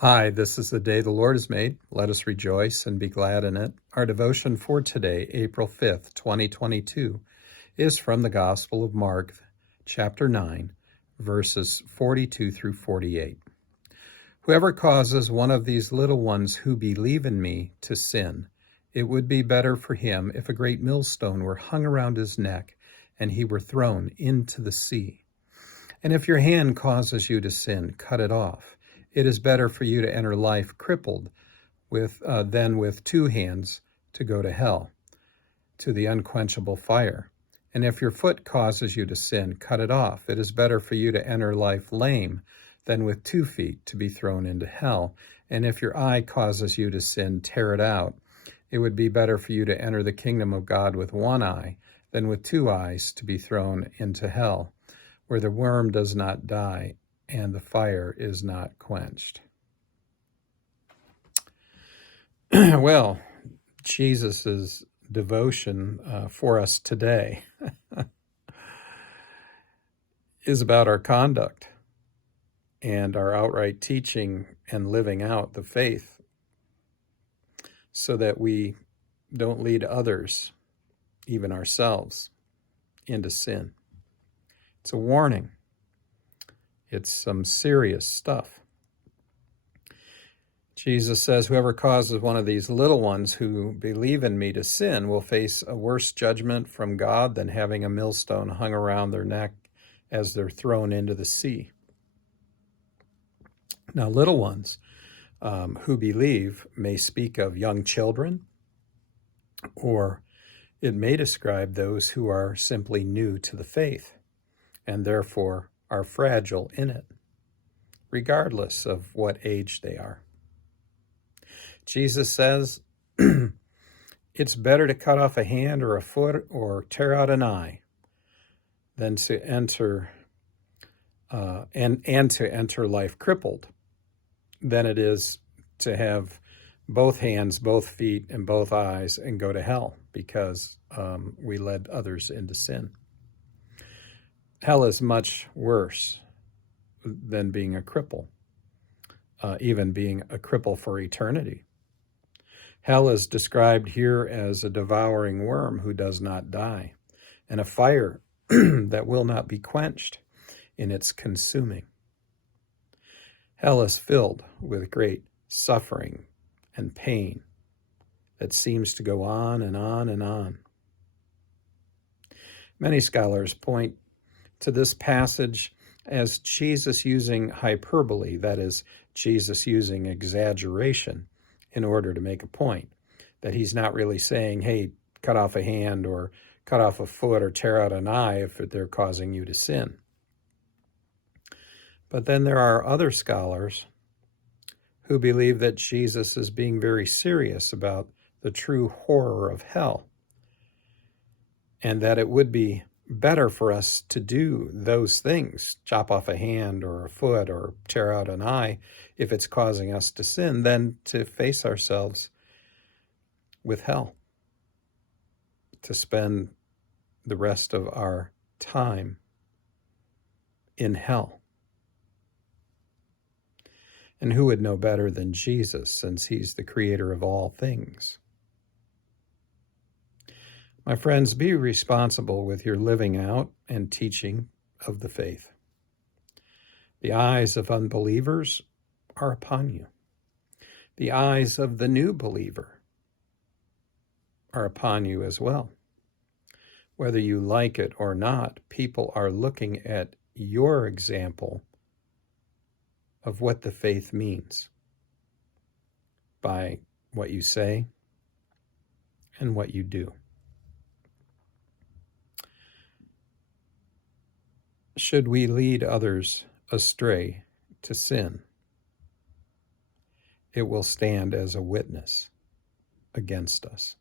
Hi, this is the day the Lord has made. Let us rejoice and be glad in it. Our devotion for today, April 5th, 2022, is from the Gospel of Mark, chapter 9, verses 42 through 48. Whoever causes one of these little ones who believe in me to sin, it would be better for him if a great millstone were hung around his neck and he were thrown into the sea. And if your hand causes you to sin, cut it off. It is better for you to enter life crippled than with two hands to go to hell, to the unquenchable fire. And if your foot causes you to sin, cut it off. It is better for you to enter life lame than with 2 feet to be thrown into hell. And if your eye causes you to sin, tear it out. It would be better for you to enter the kingdom of God with 1 eye than with 2 eyes to be thrown into hell, where the worm does not die and the fire is not quenched. Well, Jesus' devotion for us today is about our conduct and our outright teaching and living out the faith so that we don't lead others, even ourselves, into sin. It's a warning. It's some serious stuff. Jesus says, whoever causes one of these little ones who believe in me to sin will face a worse judgment from God than having a millstone hung around their neck as they're thrown into the sea. Now, little ones who believe may speak of young children, or it may describe those who are simply new to the faith and therefore are fragile in it, regardless of what age they are. Jesus says it's better to cut off a hand or a foot or tear out an eye than to enter to enter life crippled than it is to have both hands, both feet, and both eyes and go to hell because we led others into sin. Hell is much worse than being a cripple, even being a cripple for eternity. Hell is described here as a devouring worm who does not die, and a fire that will not be quenched in its consuming. Hell is filled with great suffering and pain that seems to go on and on and on. Many scholars point to this passage as Jesus using hyperbole, that is, Jesus using exaggeration in order to make a point, that he's not really saying, hey, cut off a hand or cut off a foot or tear out an eye if they're causing you to sin. But then there are other scholars who believe that Jesus is being very serious about the true horror of hell, and that it would be better for us to do those things, chop off a hand or a foot or tear out an eye if it's causing us to sin, than to face ourselves with hell, to spend the rest of our time in hell. And who would know better than Jesus, since he's the creator of all things? My friends, be responsible with your living out and teaching of the faith. The eyes of unbelievers are upon you. The eyes of the new believer are upon you as well. Whether you like it or not, people are looking at your example of what the faith means by what you say and what you do. Should we lead others astray to sin, it will stand as a witness against us.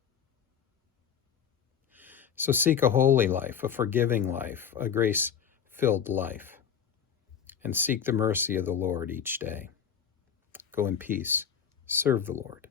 So seek a holy life, a forgiving life, a grace-filled life, and seek the mercy of the Lord each day. Go in peace. Serve the Lord.